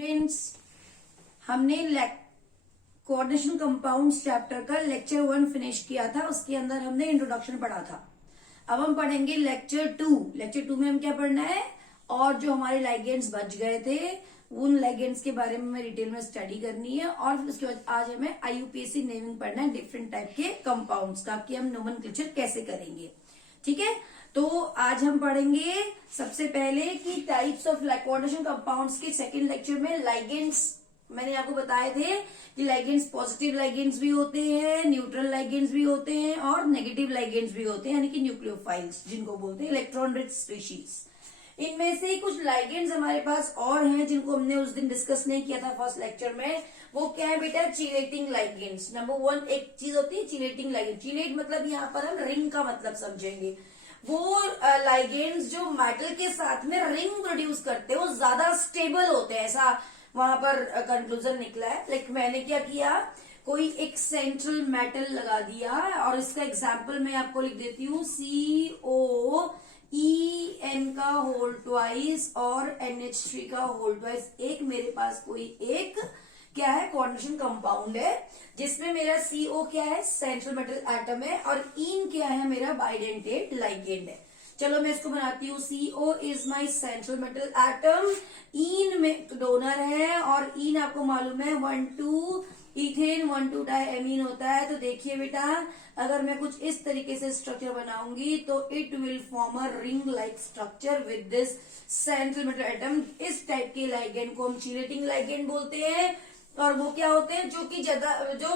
Friends, हमने coordination compounds chapter का lecture 1 finish किया था। उसके अंदर हमने इंट्रोडक्शन पढ़ा था। अब हम पढ़ेंगे लेक्चर 2। लेक्चर 2 में हम क्या पढ़ना है, और जो हमारे लाइगेंड्स बच गए थे उन लाइगेंड्स के बारे में हमें डिटेल में स्टडी करनी है। और फिर उसके बाद आज हमें आईयूपीएसी नेमिंग पढ़ना है डिफरेंट टाइप के कंपाउंड्स का, कि हम नोमेनक्लेचर कैसे करेंगे। ठीक है, तो आज हम पढ़ेंगे सबसे पहले कि टाइप्स ऑफ कोऑर्डिनेशन कंपाउंड्स के सेकंड लेक्चर में लाइगेंड्स मैंने आपको बताए थे कि लाइगेंड्स पॉजिटिव लाइगेंड्स भी होते हैं, न्यूट्रल लाइगेंड्स भी होते हैं और नेगेटिव लाइगेंड्स भी होते हैं, यानी कि न्यूक्लियोफाइल्स जिनको बोलते हैं, इलेक्ट्रॉन रिच स्पीशीज। इनमें से कुछ लाइगेंड्स हमारे पास और हैं जिनको हमने उस दिन डिस्कस नहीं किया था फर्स्ट लेक्चर में। वो क्या है बेटा, चिलेटिंग लाइगेंड्स। नंबर 1 एक चीज होती है चिलेटिंग लाइगेंड। चिलेट मतलब यहाँ पर हम रिंग का मतलब समझेंगे। वो लाइगेंड्स जो मेटल के साथ में रिंग प्रोड्यूस करते हैं वो ज्यादा स्टेबल होते हैं, ऐसा वहां पर कंक्लूजन निकला है। लाइक मैंने क्या किया, कोई एक सेंट्रल मेटल लगा दिया और इसका एग्जाम्पल मैं आपको लिख देती हूँ, COEN का होल ट्वाइस और NH3 का होल ट्वाइस। एक मेरे पास कोई एक क्या है, कोऑर्डिनेशन कंपाउंड है जिसमें मेरा CO क्या है, सेंट्रल मेटल एटम है, और इन क्या है, मेरा बाइडेंटेड लाइगेंड है। चलो मैं इसको बनाती हूँ। CO is my central metal atom, इन में डोनर है, और इन आपको मालूम है 1,2 इथेन 1,2 डायमीन होता है। तो देखिए बेटा, अगर मैं कुछ इस तरीके से स्ट्रक्चर बनाऊंगी तो it will form a ring like structure with this central metal atom. इस टाइप के लाइगेंड को हम चिलेटिंग लाइगेंड बोलते हैं। और वो क्या होते हैं, जो कि जो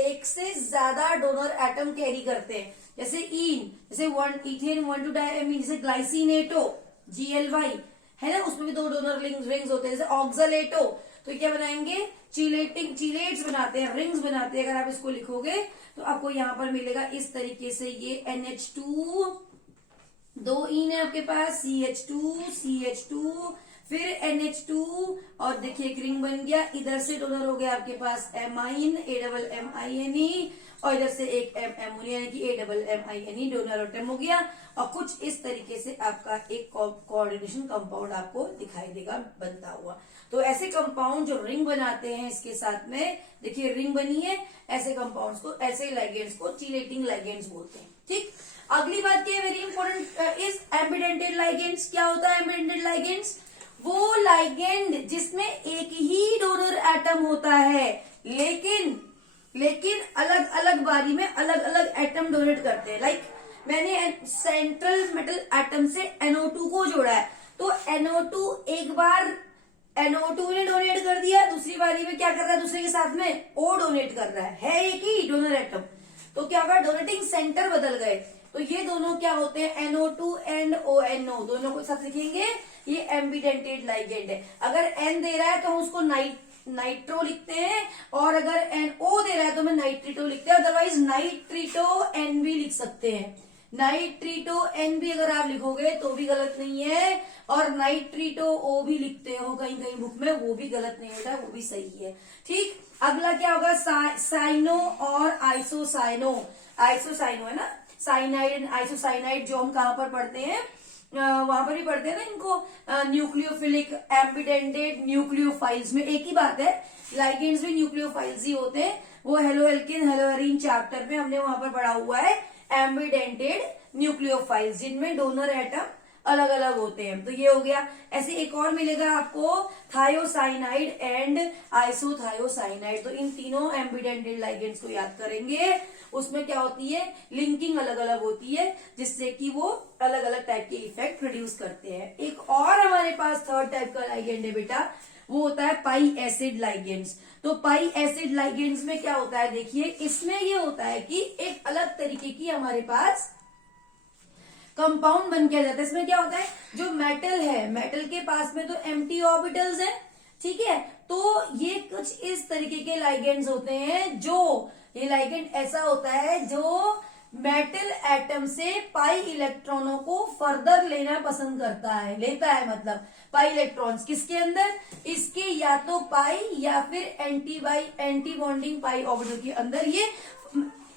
एक से ज्यादा डोनर एटम कैरी करते हैं, जैसे इन, जैसे 1 इथेन 1,2 डायमीन, जैसे ग्लाइसिनेटो GLY है ना, उसमें भी 2 डोनर रिंग्स होते हैं। जैसे ऑक्सालेटो, तो क्या बनाएंगे, चिलेट्स बनाते हैं, रिंग्स बनाते हैं। अगर आप इसको लिखोगे तो आपको यहाँ पर मिलेगा इस तरीके से, ये NH2, 2 इन है आपके पास, CH2, फिर NH2, और देखिए एक रिंग बन गया। इधर से डोनर हो गया आपके पास एमाइन, AMMINE, और इधर से एक एमोनिया यानी कि AMMINE, डोनर एटम हो गया। और कुछ इस तरीके से आपका एक कोऑर्डिनेशन कंपाउंड आपको दिखाई देगा बनता हुआ। तो ऐसे कंपाउंड जो रिंग बनाते हैं इसके साथ में, देखिए रिंग बनी है, ऐसे कंपाउंड्स को, ऐसे लाइगेंड्स को चिलेटिंग लाइगेंड्स बोलते हैं। ठीक, अगली बात क्या है, very important is ambidentate ligands. क्या होता है एम्बिडेंटेड लाइगेंड्स? वो लाइगेंड जिसमें एक ही डोनर एटम होता है, लेकिन अलग अलग बारी में अलग अलग एटम डोनेट करते हैं। लाइक मैंने सेंट्रल मेटल एटम से NO2 को जोड़ा है, तो NO2 एक बार NO2 ने डोनेट कर दिया, दूसरी बारी में क्या कर रहा है, दूसरे के साथ में O डोनेट कर रहा है एक ही डोनर एटम। तो क्या होगा, डोनेटिंग सेंटर बदल गए। तो ये दोनों क्या होते हैं, NO2 एंड ONO, दोनों को साथ लिखेंगे, ये एम्बिडेंटेड लाइगेंड है। अगर N दे रहा है तो हम उसको नाइट्रो लिखते हैं, और अगर NO दे रहा है तो मैं नाइट्रिटो लिखते हैं। अदरवाइज नाइट्रिटो N भी लिख सकते हैं। नाइट्रिटो N भी अगर आप लिखोगे तो भी गलत नहीं है, और नाइट्रिटो O भी लिखते हो कहीं कहीं बुक में, वो भी गलत नहीं होता, वो भी सही है। ठीक, अगला क्या होगा, साइनो और आइसोसाइनो। आइसोसाइनो है ना, साइनाइड एंड आइसोसाइनाइड, जो हम कहाँ पर पढ़ते हैं, वहां पर भी पढ़ते हैं ना इनको, न्यूक्लियोफिलिक एम्बिडेंटेड न्यूक्लियोफाइल्स में एक ही बात है, लाइगेंड्स भी न्यूक्लियोफाइल्स ही होते हैं। वो haloalkane haloarene chapter में हमने वहां पर पढ़ा हुआ है एम्बिडेंटेड न्यूक्लियोफाइल्स, जिनमें डोनर एटम अलग अलग होते हैं। तो ये हो गया। ऐसे एक और मिलेगा आपको, थायोसाइनाइड एंड आइसोथायोसाइनाइड। तो इन तीनों एम्बिडेंटेड लाइगेंड्स को याद करेंगे। उसमें क्या होती है, लिंकिंग अलग अलग होती है, जिससे कि वो अलग अलग टाइप के इफेक्ट प्रोड्यूस करते हैं। एक और हमारे पास थर्ड टाइप का लाइगेंड है बेटा, वो होता है पाई एसिड लाइगेंड्स। तो पाई एसिड लाइगेंड्स में क्या होता है, देखिए इसमें ये होता है कि एक अलग तरीके की हमारे पास कंपाउंड बन के आ जाता है। इसमें क्या होता है, जो मेटल है, मेटल के पास में तो एम्प्टी ऑर्बिटल्स है, ठीक है, तो ये कुछ इस तरीके के लाइगेंड्स होते हैं। जो ये लाइगेंड ऐसा होता है जो मेटल एटम से पाई इलेक्ट्रॉनों को फर्दर लेना पसंद करता है, लेता है मतलब पाई इलेक्ट्रॉन्स किसके अंदर, इसके या तो पाई या फिर एंटी बॉन्डिंग पाई ऑर्बिटल के अंदर। ये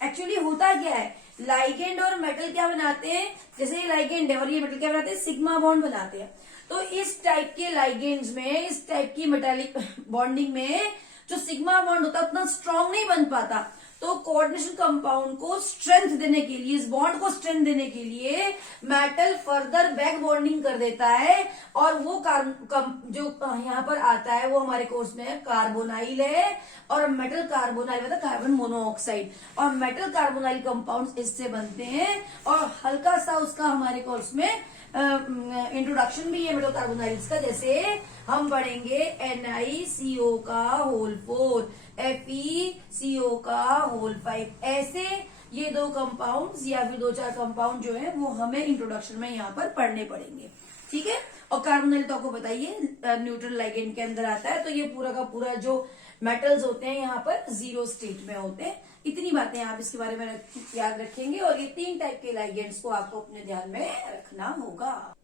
एक्चुअली होता क्या है, लाइगेंड और मेटल क्या बनाते हैं, जैसे ये लाइगेंड है और ये मेटल क्या बनाते हैं, सिग्मा बॉन्ड बनाते हैं। तो इस टाइप के लाइगेंड्स में, इस टाइप की मेटालिक बॉन्डिंग में जो सिग्मा बॉन्ड होता है उतना स्ट्रांग नहीं बन पाता। तो कोऑर्डिनेशन कंपाउंड को स्ट्रेंथ देने के लिए, इस बॉन्ड को स्ट्रेंथ देने के लिए मेटल फर्दर बैक बॉन्डिंग कर देता है, और वो जो यहाँ पर आता है वो हमारे कोर्स में कार्बोनाइल है, और मेटल कार्बोनाइल मतलब कार्बन मोनोऑक्साइड, और मेटल कार्बोनाइल कंपाउंड्स इससे बनते हैं। और हल्का सा उसका हमारे कोर्स में इंट्रोडक्शन भी है मेटल कार्बोनाइल्स का, जैसे हम पढ़ेंगे NiCO का होल 4, FeCO का होल 5, ऐसे ये दो कंपाउंड्स या फिर 2-4 कंपाउंड जो है वो हमें इंट्रोडक्शन में यहाँ पर पढ़ने पड़ेंगे, ठीक है। और कार्बोनाइल तो आपको बताइए न्यूट्रल लाइगेंड के अंदर आता है, तो ये पूरा का पूरा जो मेटल्स होते हैं यहाँ पर 0 स्टेट में होते हैं। इतनी बातें आप इसके बारे में याद रखेंगे, और ये 3 टाइप के लाइगेंड्स को आपको अपने ध्यान में रखना होगा।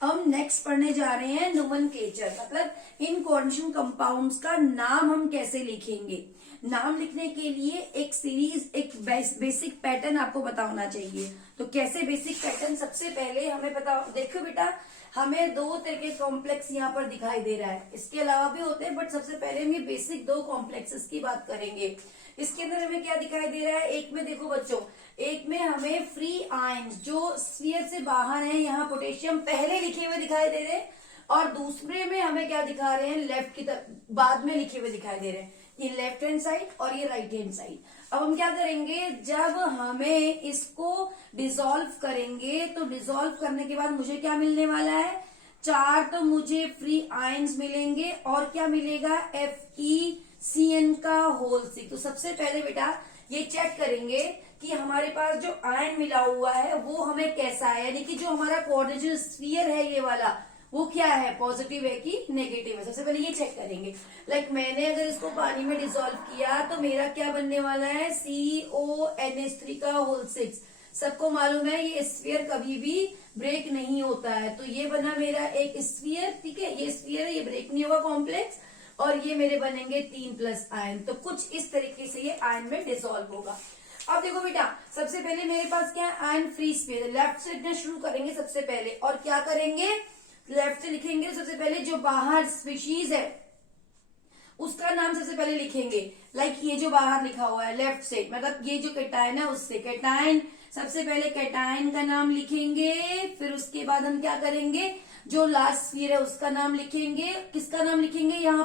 हम नेक्स्ट पढ़ने जा रहे हैं नोमेनक्लेचर, मतलब इन कोऑर्डिनेशन कंपाउंड्स का नाम हम कैसे लिखेंगे। नाम लिखने के लिए एक सीरीज, एक बेसिक पैटर्न आपको पता होना चाहिए। तो कैसे बेसिक पैटर्न, सबसे पहले हमें पता, देखो बेटा हमें 2 तरह के कॉम्प्लेक्स यहाँ पर दिखाई दे रहा है, इसके अलावा भी होते हैं, बट सबसे पहले हम ये बेसिक 2 कॉम्प्लेक्सेस की बात करेंगे। इसके अंदर हमें क्या दिखाई दे रहा है, एक में देखो बच्चों, एक में हमें फ्री आयंस जो स्फीयर से बाहर हैं, यहाँ पोटेशियम पहले लिखे हुए दिखाई दे रहे हैं, और दूसरे में हमें क्या दिखा रहे हैं, लेफ्ट की तरफ बाद में लिखे हुए दिखाई दे रहे हैं। ये लेफ्ट हैंड साइड और ये राइट हैंड साइड। अब हम क्या करेंगे, जब हमें इसको डिसॉल्व करेंगे तो डिसॉल्व करने के बाद मुझे क्या मिलने वाला है, 4 तो मुझे फ्री आयंस मिलेंगे, और क्या मिलेगा, FeCN का होल 6। तो सबसे पहले बेटा ये चेक करेंगे कि हमारे पास जो आयन मिला हुआ है वो हमें कैसा है, यानी कि जो हमारा कोऑर्डिनेशन स्फीयर है ये वाला, वो क्या है, पॉजिटिव है कि नेगेटिव है। सबसे पहले ये चेक करेंगे। मैंने अगर इसको पानी में डिसॉल्व किया तो मेरा क्या बनने वाला है, CONH3 का होल 6। सबको मालूम है ये स्फीयर कभी भी ब्रेक नहीं होता है, तो ये बना मेरा एक स्फीयर, ठीक है, ये स्फीयर है, ये ब्रेक नहीं होगा कॉम्प्लेक्स, और ये मेरे बनेंगे 3+ आयन। तो कुछ इस तरीके से ये आयन में डिसॉल्व होगा। अब देखो बेटा, सबसे पहले मेरे पास क्या है, आयन फ्री स्पेस, लेफ्ट से लिखना शुरू करेंगे सबसे पहले, और क्या करेंगे, लेफ्ट से लिखेंगे। सबसे पहले जो बाहर स्पीशीज है उसका नाम सबसे पहले लिखेंगे, लाइक ये जो बाहर लिखा हुआ है लेफ्ट से, मतलब ये जो कैटायन है उससे, कैटायन, सबसे पहले कैटायन का नाम लिखेंगे, फिर उसके बाद हम क्या करेंगे, जो लास्ट स्फीयर है उसका नाम लिखेंगे। किसका नाम लिखेंगे, यहाँ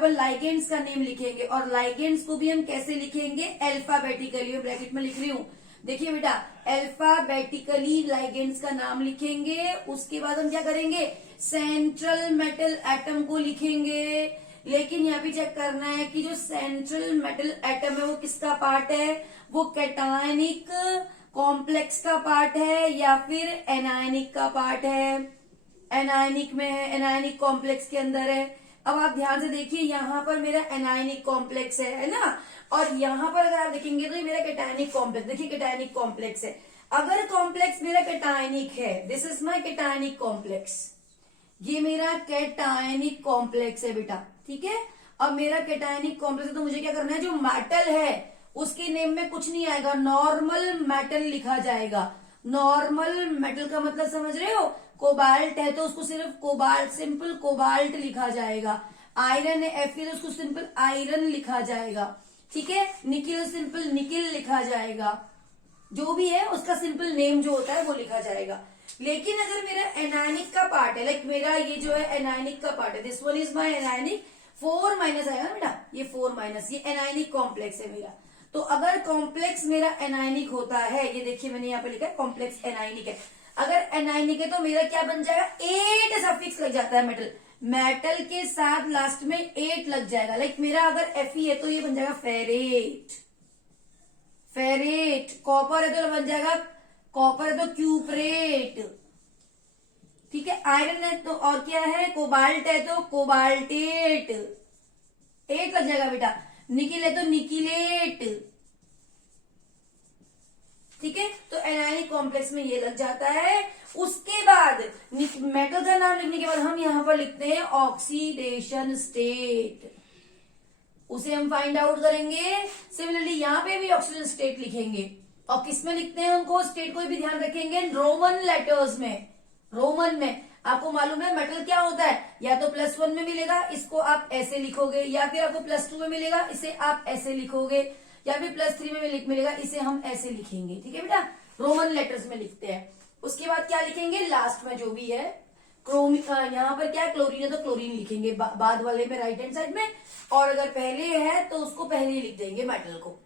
पर लाइगेंड्स का नेम लिखेंगे, और लाइगेंड्स को भी हम कैसे लिखेंगे, अल्फाबेटिकली, ब्रैकेट में लिख रही हूँ, देखिए बेटा, अल्फाबेटिकली लाइगेंड्स का नाम लिखेंगे। उसके बाद हम क्या करेंगे, सेंट्रल मेटल एटम को लिखेंगे। लेकिन यहाँ भी चेक करना है कि जो सेंट्रल मेटल एटम है वो किसका पार्ट है, वो कैटायनिक कॉम्प्लेक्स का पार्ट है या फिर एनायनिक का पार्ट है, एनायनिक में है, एनायनिक कॉम्प्लेक्स के अंदर है। अब आप ध्यान से देखिए, यहाँ पर मेरा एनायनिक कॉम्प्लेक्स है ना, और यहाँ पर अगर आप देखेंगे तो ये मेरा कैटायनिक कॉम्प्लेक्स, देखिए कैटायनिक कॉम्प्लेक्स है। अगर कॉम्प्लेक्स मेरा कैटायनिक है, this is my cationic complex, ये मेरा कैटायनिक कॉम्प्लेक्स है बेटा, ठीक है। अब मेरा कैटायनिक कॉम्प्लेक्स है, तो मुझे क्या करना है, जो मेटल है उसके नेम में कुछ नहीं आएगा, नॉर्मल मेटल लिखा जाएगा। नॉर्मल मेटल का मतलब समझ रहे हो, कोबाल्ट है तो उसको सिर्फ कोबाल्ट, सिंपल कोबाल्ट लिखा जाएगा। आयरन है, Fe, तो उसको सिंपल आयरन लिखा जाएगा, ठीक है। निकिल, सिंपल निकिल लिखा जाएगा। जो भी है उसका सिंपल नेम जो होता है वो लिखा जाएगा। लेकिन अगर मेरा एनायनिक का पार्ट है, लाइक मेरा ये जो है एनायनिक का पार्ट है, this one is my anionic, 4- आएगा ना बेटा, ये 4-, ये एनायनिक कॉम्प्लेक्स है मेरा। तो अगर कॉम्प्लेक्स मेरा एनायनिक होता है, ये देखिए मैंने यहाँ पे लिखा है कॉम्प्लेक्स एनायनिक है, अगर एनायनिक है तो मेरा क्या बन जाएगा, 8 सफिक्स लग जाता है मेटल के साथ लास्ट में 8 लग जाएगा। लाइक मेरा अगर Fe है तो ये बन जाएगा फेरेट, कॉपर है तो बन जाएगा, कॉपर है तो क्यूपरेट, ठीक है। आयरन है तो और क्या है, कोबाल्ट है तो कोबाल्टेट, 8 लग जाएगा बेटा। निकिल है तो निकिलेट, ठीक है। तो एनायनिक कॉम्प्लेक्स में ये लग जाता है। उसके बाद मेटल का नाम लिखने के बाद हम यहां पर लिखते हैं ऑक्सीडेशन स्टेट, उसे हम फाइंड आउट करेंगे। सिमिलरली यहाँ पे भी ऑक्सीजन स्टेट लिखेंगे, और किस में लिखते हैं उनको, स्टेट को भी ध्यान रखेंगे, रोमन लेटर्स में, रोमन में। आपको मालूम है मेटल क्या होता है, या तो +1 में मिलेगा, इसको आप ऐसे लिखोगे, या फिर आपको +2 में मिलेगा, इसे आप ऐसे लिखोगे, या फिर +3 में मिलेगा, इसे हम ऐसे लिखेंगे। ठीक है बेटा, रोमन लेटर्स में लिखते हैं। उसके बाद क्या लिखेंगे, लास्ट में जो भी है क्रोम, यहाँ पर क्या है, क्लोरीन है तो क्लोरीन लिखेंगे बाद वाले में राइट हैंड साइड में, और अगर पहले है तो उसको पहले ही लिख देंगे मेटल को।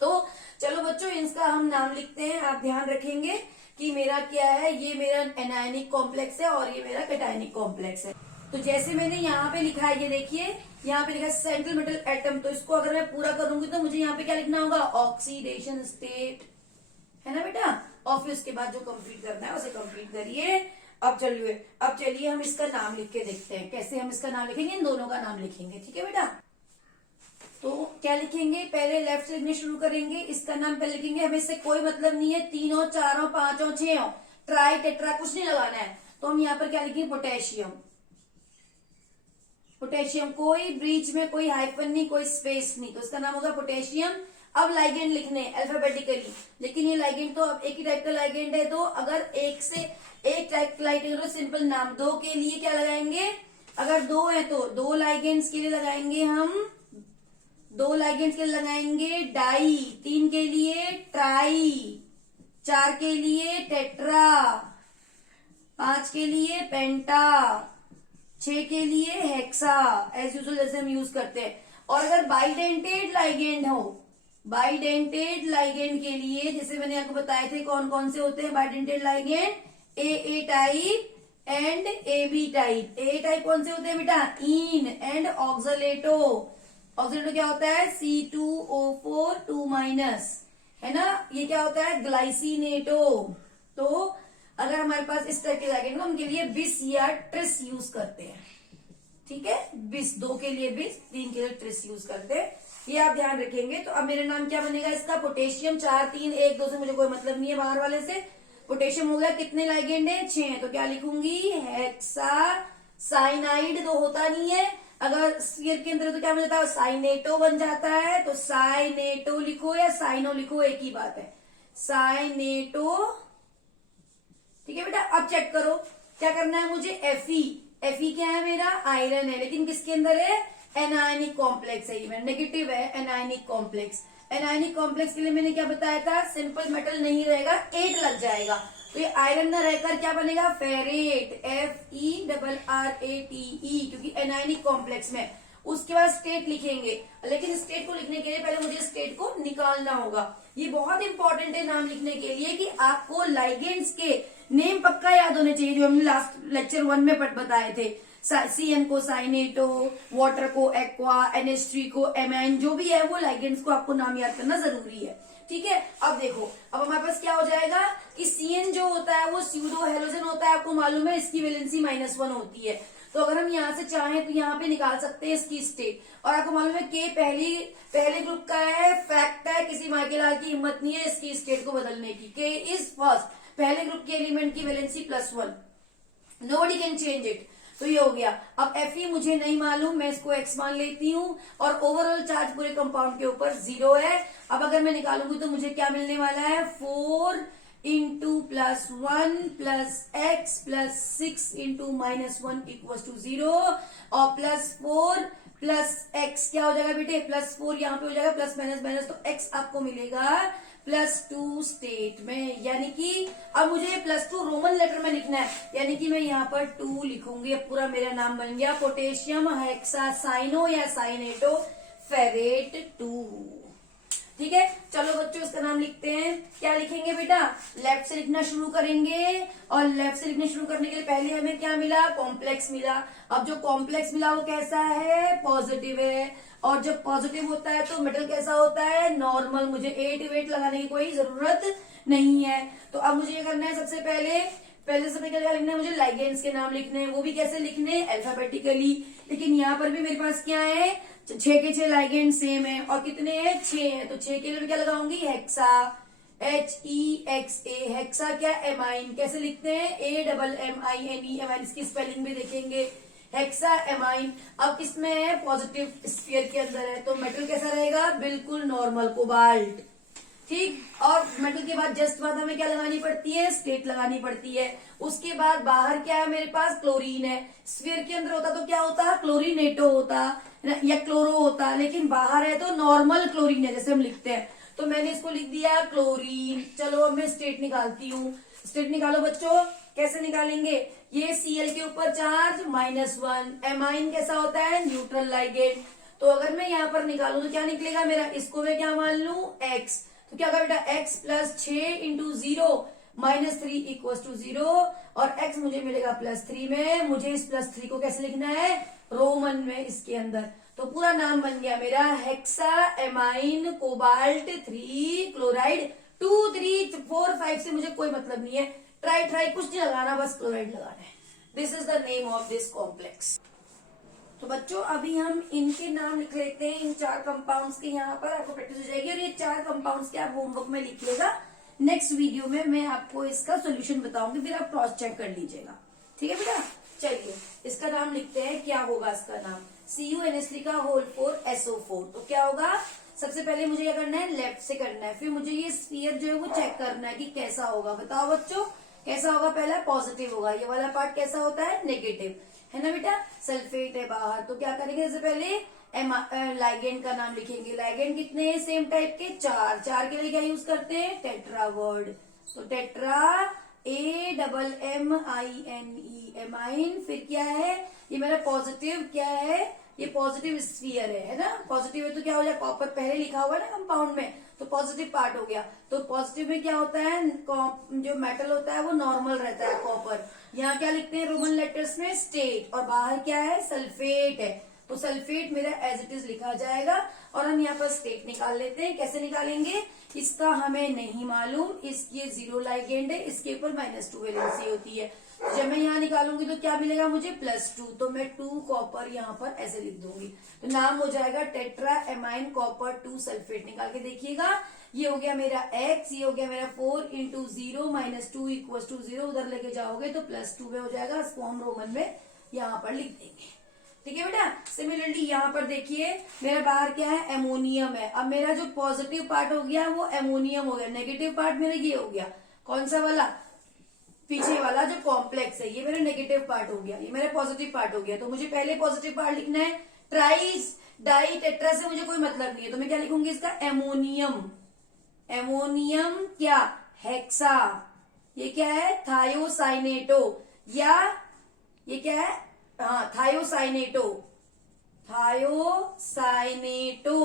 तो चलो बच्चों, इसका हम नाम लिखते हैं। आप ध्यान रखेंगे कि मेरा क्या है, ये मेरा एनायनिक कॉम्प्लेक्स है और ये मेरा कैटायनिक कॉम्प्लेक्स है। तो जैसे मैंने यहाँ पे लिखा है, ये देखिए यहाँ पे लिखा है सेंट्रल मेटल एटम, तो इसको अगर मैं पूरा करूंगी तो मुझे यहाँ पे क्या लिखना होगा, ऑक्सीडेशन स्टेट, है ना बेटा। और फिर उसके बाद जो कंप्लीट करना है उसे कंप्लीट करिए। अब चलिए हम इसका नाम लिख के देखते हैं कैसे हम इसका नाम लिखेंगे, इन दोनों का नाम लिखेंगे। ठीक है बेटा, तो क्या लिखेंगे, पहले लेफ्ट से लिखने शुरू करेंगे। इसका नाम पहले लिखेंगे, हमें इससे कोई मतलब नहीं है, 3 4 5 6 ट्राई टेट्रा कुछ नहीं लगाना है। तो हम यहाँ पर क्या लिखेंगे, पोटेशियम। पोटेशियम, कोई ब्रीच में कोई हाइफन नहीं, कोई स्पेस नहीं, तो इसका नाम होगा पोटेशियम। अब लाइगेंड लिखने अल्फाबेटिकली, लेकिन ये लाइगेंड तो अब एक ही टाइप का लाइगेंड है, तो अगर एक टाइप का लाइगेंड तो सिंपल नाम। 2 के लिए क्या लगाएंगे, अगर 2 है तो 2 लाइगेंड्स के लिए लगाएंगे हम, 2 लाइगेंड्स के लिए लगाएंगे डाई, 3 के लिए ट्राई, 4 के लिए टेट्रा, 5 के लिए पेंटा, 6 के लिए हेक्सा, एज यूजुअल जैसे हम यूज करते हैं। और अगर बाइडेंटेड लाइगेंड हो, बाइडेंटेड लाइगेंड के लिए जैसे मैंने आपको बताए थे कौन कौन से होते हैं bidentate ligand, a type and a b type. A type कौन से होते हैं बेटा, इन एंड ऑक्सलेटो। ऑक्सीडेंट क्या होता है, C2O4 2-, है ना। ये क्या होता है, ग्लाइसिनेटो। तो अगर हमारे पास इस तरह के लाइगेंड ना, उनके लिए बिस या ट्रिस यूज करते हैं। ठीक है, बिस, 2 के लिए बिस, 3 के लिए ट्रिस यूज करते हैं, ये आप ध्यान रखेंगे। तो अब मेरा नाम क्या बनेगा इसका, पोटेशियम। 4 3 1 2 से मुझे कोई मतलब नहीं है बाहर वाले से। पोटेशियम हो गया, कितने लाइगेंड है, 6, तो क्या लिखूंगी, हेक्सा साइनाइड। तो होता नहीं है, अगर स्फीयर के अंदर तो क्या बन जाता है, साइनेटो बन जाता है। तो साइनेटो लिखो या साइनो लिखो, एक ही बात है, साइनेटो। ठीक है बेटा, अब चेक करो क्या करना है मुझे, Fe क्या है मेरा, आयरन है, लेकिन किसके अंदर है, एनायनिक कॉम्प्लेक्स है, ये नेगेटिव है एनायनिक कॉम्प्लेक्स। एनायनिक कॉम्प्लेक्स के लिए मैंने क्या बताया था, सिंपल मेटल नहीं रहेगा, 8 लग जाएगा, तो ये आयरन न रहकर क्या बनेगा, फेरेट, FeRrate, क्योंकि एनायनिक कॉम्प्लेक्स में। उसके बाद स्टेट लिखेंगे, लेकिन स्टेट को लिखने के लिए पहले मुझे स्टेट को निकालना होगा। ये बहुत इंपॉर्टेंट है नाम लिखने के लिए कि आपको लाइगेंड्स के नेम पक्का याद होने चाहिए, जो हमने लास्ट लेक्चर 1 में बताए थे। CN को साइनेटो, वाटर को एक्वा, NH3 को एमाइन, जो भी है वो लाइगेंड्स को आपको नाम याद करना जरूरी है। ठीक है, अब देखो, अब हमारे पास क्या हो जाएगा कि CN जो होता है वो स्यूडो हेलोजन होता है, आपको मालूम है, इसकी वैलेंसी -1 होती है। तो अगर हम यहाँ से चाहें तो यहाँ पे निकाल सकते हैं इसकी स्टेट। और आपको मालूम है के पहले ग्रुप का है, फैक्ट है, किसी माइकेलाल की हिम्मत नहीं है इसकी स्टेट को बदलने की। के इज फर्स्ट, पहले ग्रुप के एलिमेंट की valency +1, nobody can change it. तो ये हो गया। अब Fe मुझे नहीं मालूम, मैं इसको X मान लेती हूँ, और ओवरऑल चार्ज पूरे कंपाउंड के ऊपर 0 है। अब अगर मैं निकालूंगी तो मुझे क्या मिलने वाला है, 4 into +1 plus x plus 6 into -1 equal to 0, और +4 प्लस x क्या हो जाएगा बेटे, +4 यहाँ पे हो जाएगा, प्लस माइनस, तो x आपको मिलेगा +2 स्टेट में। यानी कि अब मुझे +2 रोमन लेटर में लिखना है, यानी कि मैं यहाँ पर 2 लिखूंगी। अब पूरा मेरा नाम बन गया पोटेशियम हेक्सासाइनो या साइनेटो फेरेट 2। ठीक है, चलो बच्चों इसका नाम लिखते हैं। क्या लिखेंगे बेटा, लेफ्ट से लिखना शुरू करेंगे, और लेफ्ट से लिखने शुरू करने के लिए पहले हमें क्या मिला, कॉम्प्लेक्स मिला। अब जो कॉम्प्लेक्स मिला वो कैसा है, पॉजिटिव है, और जब पॉजिटिव होता है तो मेटल कैसा होता है, नॉर्मल। मुझे 8 वेट लगाने की कोई जरूरत नहीं है। तो अब मुझे ये करना है, सबसे पहले क्या लिखना है, मुझे लाइगेंड्स के नाम लिखने हैं। वो भी कैसे लिखने, अल्फाबेटिकली। लेकिन यहाँ पर भी मेरे पास क्या है, 6 के 6 लाइगेंड सेम है, और कितने हैं, 6 है। तो 6 के लिए क्या लगाऊंगी, हेक्सा, HEXA, हेक्सा क्या, एमाइन। कैसे लिखते हैं, AMMINE, एमाइन। इसकी स्पेलिंग भी देखेंगे, हेक्सा एमाइन। अब इसमें है पॉजिटिव, स्फीयर के अंदर है, तो मेटल कैसा रहेगा, बिल्कुल नॉर्मल, कोबाल्ट। ठीक। और मेटल के बाद जस्ट बाद हमें क्या लगानी पड़ती है, स्टेट लगानी पड़ती है। उसके बाद बाहर क्या है मेरे पास, क्लोरीन है। स्फीयर के अंदर होता तो क्या होता, क्लोरीनेटो होता या क्लोरो होता, लेकिन बाहर है तो नॉर्मल क्लोरीन है जैसे हम लिखते हैं, तो मैंने इसको लिख दिया क्लोरीन। चलो अब मैं स्टेट निकालती हूँ। स्टेट निकालो बच्चों, कैसे निकालेंगे, ये Cl के ऊपर चार्ज -1। एमाइन कैसा होता है, न्यूट्रल लाइगेंड। तो अगर मैं यहाँ पर निकालू तो क्या निकलेगा मेरा, इसको मैं क्या मान लू, x। तो क्या होगा बेटा, x plus 6 into 0 -3 equal to 0, और x मुझे मिलेगा +3 में। मुझे इस +3 को कैसे लिखना है, रोमन में इसके अंदर। तो पूरा नाम बन गया मेरा हेक्सा एमाइन कोबाल्ट 3 क्लोराइड 2 3 4 5 से मुझे कोई मतलब नहीं है, ट्राई कुछ नहीं लगाना, बस क्लोराइड लगाना है। This is the name of this complex. तो बच्चों अभी हम इनके नाम लिख लेते हैं, इन 4 कंपाउंड्स के, यहाँ पर आपको प्रैक्टिस हो जाएगी। और ये 4 कंपाउंड्स के आप होमवर्क में लिख लेगा। नेक्स्ट वीडियो में मैं आपको इसका सोल्यूशन बताऊंगी, फिर आप क्रॉस चेक कर लीजिएगा। ठीक है बेटा, चलिए इसका नाम लिखते हैं। क्या होगा इसका नाम, CuNH3 का होल 4 SO4। तो क्या होगा, सबसे पहले मुझे क्या करना है, लेफ्ट से करना है, फिर मुझे ये स्फीयर जो है वो चेक करना है कि कैसा होगा। बताओ बच्चों कैसा होगा, पहला पॉजिटिव होगा, ये वाला पार्ट कैसा होता है, नेगेटिव, है ना बेटा। सल्फेट है बाहर, तो क्या करेंगे, सबसे पहले लाइगेंड का नाम लिखेंगे। लाइगेंड कितने हैं, सेम टाइप के 4। 4 के लिए क्या यूज करते हैं, टेट्रा वर्ड। तो टेट्रा AMMINE एमाइन। फिर क्या है, ये मेरा पॉजिटिव क्या है, ये पॉजिटिव स्फीयर है ना। पॉजिटिव है तो क्या हो जाए, कॉपर पहले लिखा हुआ है ना कंपाउंड में, तो पॉजिटिव पार्ट हो गया। तो पॉजिटिव में क्या होता है, जो मेटल होता है वो नॉर्मल रहता है, कॉपर। यहाँ क्या लिखते हैं रोमन लेटर्स में, स्टेट, और बाहर क्या है, सल्फेट है। तो सल्फेट मेरा एज इट इज लिखा जाएगा। और हम यहाँ पर स्टेट निकाल लेते हैं। कैसे निकालेंगे, इसका हमें नहीं मालूम, इसकी 0 लाइगेंड है, इसके ऊपर -2 वैलेंसी होती है। जब मैं यहाँ निकालूंगी तो क्या मिलेगा मुझे, +2। तो मैं 2 कॉपर यहाँ पर ऐसे लिख दूंगी, तो नाम हो जाएगा टेट्रा एमाइन कॉपर 2 सल्फेट। निकाल के देखिएगा, ये हो गया मेरा x, ये हो गया मेरा 4 इंटू 0 -2 इक्वल टू 0। उधर लेके जाओगे तो +2 में हो जाएगा, इसको हम रोमन में यहाँ पर लिख देंगे। ठीक है बेटा। सिमिलरली यहाँ पर देखिए मेरा बाहर क्या है, एमोनियम है। अब मेरा जो पॉजिटिव पार्ट हो गया वो एमोनियम हो गया, नेगेटिव पार्ट मेरा ये हो गया, कौन सा वाला, पीछे वाला जो कॉम्प्लेक्स है, ये मेरा नेगेटिव पार्ट हो गया, ये मेरा पॉजिटिव पार्ट हो गया। तो मुझे पहले पॉजिटिव पार्ट लिखना है। ट्राइस डाई टेट्रा से मुझे कोई मतलब नहीं है, तो मैं क्या लिखूंगी इसका, एमोनियम। एमोनियम क्या, हेक्सा। ये क्या है, थायोसाइनेटो, या ये क्या है, हाँ थायोसाइनेटो, थायोसाइनेटो।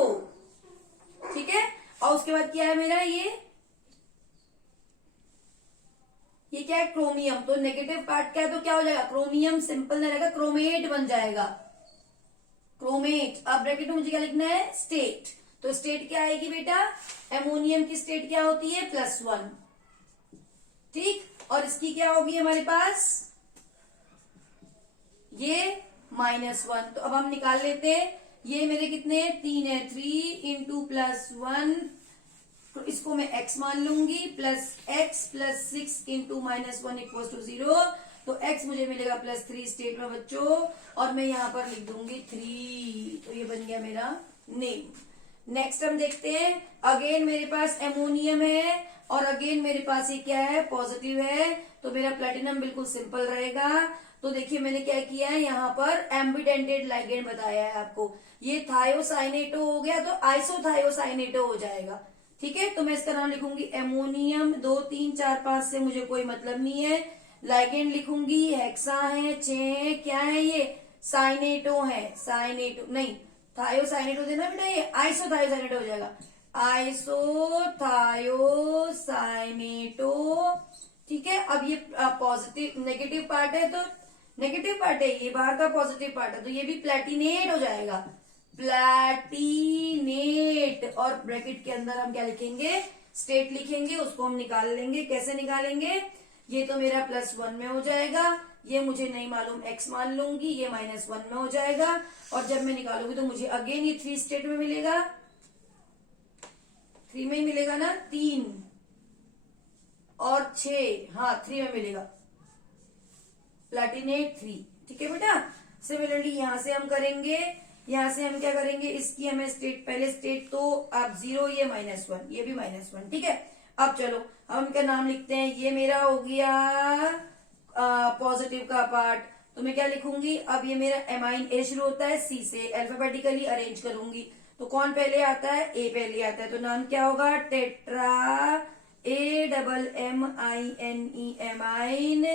ठीक है। और उसके बाद क्या है मेरा, ये क्या है, क्रोमियम। तो नेगेटिव पार्ट क्या है, तो क्या हो जाएगा, क्रोमियम सिंपल नहीं रहेगा, क्रोमेट बन जाएगा, क्रोमेट। अब ब्रैकेट में मुझे क्या लिखना है, स्टेट। तो स्टेट क्या आएगी बेटा, एमोनियम की स्टेट क्या होती है, +1। ठीक। और इसकी क्या होगी हमारे पास, ये -1। तो अब हम निकाल लेते हैं, ये मेरे कितने 3 है, 3 इंटू +1, तो इसको मैं x मान लूंगी, +x +6 इंटू -1 इक्वल टू 0। तो x मुझे मिलेगा +3 स्टेट में बच्चों, और मैं यहाँ पर लिख दूंगी 3। तो ये बन गया मेरा नेम। नेक्स्ट हम देखते हैं, अगेन मेरे पास एमोनियम है, और अगेन मेरे पास ये क्या है, पॉजिटिव है। तो मेरा प्लेटिनम बिल्कुल सिंपल रहेगा। तो देखिए मैंने क्या किया है, यहाँ पर एम्बिडेंटेड लाइगेंड बताया है आपको। ये थायोसाइनेटो हो गया तो आइसोथायोसाइनेटो हो जाएगा। ठीक है। तो मैं इसका नाम लिखूंगी एमोनियम। 2 3 4 5 से मुझे कोई मतलब नहीं है। लाइगेंड लिखूंगी, हेक्सा है, 6 है, क्या है ये, साइनेटो है, साइनेटो नहीं, थायोसाइनेटो देना बेटा, ये आइसोथायोसाइनेटो हो जाएगा, आइसोथायोसाइनेटो। ठीक है। अब ये पॉजिटिव नेगेटिव पार्ट है, तो नेगेटिव पार्ट है, ये बाहर का पॉजिटिव पार्ट है, तो ये भी प्लेटिनेट हो जाएगा, प्लेटिनेट। और ब्रैकेट के अंदर हम क्या लिखेंगे, स्टेट लिखेंगे, उसको हम निकाल लेंगे। कैसे निकालेंगे, ये तो मेरा +1 में हो जाएगा, ये मुझे नहीं मालूम x मान लूंगी, ये -1 में हो जाएगा। और जब मैं निकालूंगी तो मुझे अगेन ये 3 स्टेट में मिलेगा, 3 में ही मिलेगा ना, 3 और 6, हाँ 3 में मिलेगा, प्लेटिनेट 3। ठीक है बेटा। सिमिलरली यहां से हम करेंगे, यहाँ से हम क्या करेंगे, इसकी हमें स्टेट, पहले स्टेट तो आप 0, ये -1, ये भी -1, ठीक है। अब चलो हम इनका नाम लिखते हैं। ये मेरा हो गया पॉजिटिव का पार्ट, तो मैं क्या लिखूंगी, अब ये मेरा एमाइन ए शुरू होता है सी से, अल्फाबेटिकली अरेंज करूंगी। तो कौन पहले आता है, ए पहले आता है, तो नाम क्या होगा, tetra, AMMINE, ammine,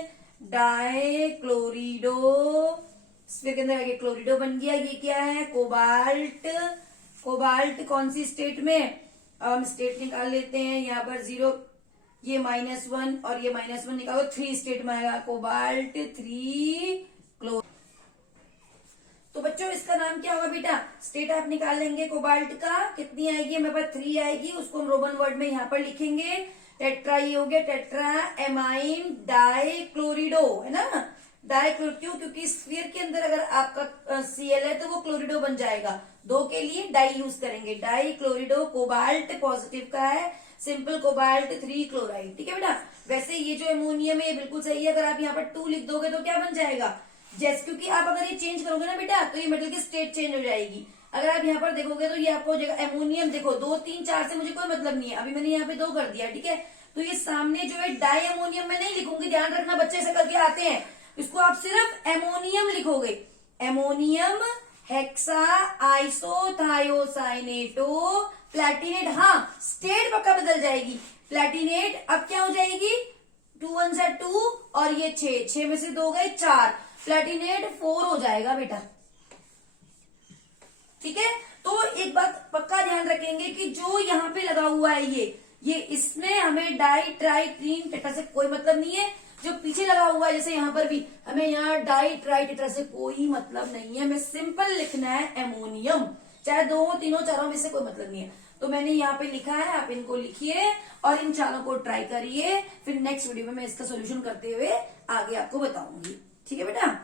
dichlorido, sphere के अंदर आगे क्लोरिडो बन गया। ये क्या है, कोबाल्ट। कोबाल्ट कौन सी स्टेट में, हम स्टेट निकाल लेते हैं, यहाँ पर 0, ये -1 और ये -1 निकालो, 3 स्टेट में आएगा, कोबाल्ट 3 क्लोर। तो बच्चों इसका नाम क्या होगा बेटा, स्टेट आप निकाल लेंगे कोबाल्ट का, कितनी आएगी हमारे पास, 3 आएगी, उसको हम रोमन वर्ड में यहाँ पर लिखेंगे टेट्रा। ये हो गया टेट्रा एमाइन डाई क्लोरिडो, है ना, डाई क्लोरिडो। क्यों, क्योंकि स्फीयर के अंदर अगर आपका Cl है तो वो क्लोरिडो बन जाएगा, 2 के लिए डाई यूज करेंगे, डाई क्लोरिडो। कोबाल्ट पॉजिटिव का है, सिंपल कोबाल्ट 3 क्लोराइड, ठीक है बेटा। वैसे ये जो एमोनियम है ये बिल्कुल सही है, अगर आप यहाँ पर 2 लिख दोगे तो क्या बन जाएगा, जैसे, क्योंकि आप अगर ये चेंज करोगे ना बेटा तो ये मेटल की स्टेट चेंज हो जाएगी। अगर आप यहाँ पर देखोगे तो ये आपको हो जाएगा एमोनियम, देखो 2, 3, 4 से मुझे कोई मतलब नहीं है, अभी मैंने यहाँ पे 2 कर दिया, ठीक है। तो ये सामने जो है डाई अमोनियम में नहीं लिखूंगी, ध्यान रखना बच्चे ऐसे करके आते हैं, इसको आप सिर्फ एमोनियम लिखोगे, एमोनियम हेक्सा आइसोथायोसाइनेटो प्लैटिनेट। हाँ, स्टेट पक्का बदल जाएगी, प्लैटिनेट अब क्या हो जाएगी, 2 1 जा 2 और ये 6 में से 2 गए 4, प्लैटिनेट 4 हो जाएगा बेटा, ठीक है। तो एक बात पक्का ध्यान रखेंगे कि जो यहाँ पे लगा हुआ है ये इसमें हमें डाई ट्राई ट्रीन टेट्रा से कोई मतलब नहीं है। जो पीछे लगा हुआ है जैसे यहाँ पर भी हमें यहाँ डाई ट्राई टेट्रा से कोई मतलब नहीं है, हमें सिंपल लिखना है एमोनियम, चाहे 2 3 4 में से कोई मतलब नहीं है। तो मैंने यहाँ पे लिखा है, आप इनको लिखिए और इन चारों को ट्राई करिए, फिर नेक्स्ट वीडियो में मैं इसका सोल्यूशन करते हुए आगे आपको बताऊंगी, ठीक है बेटा।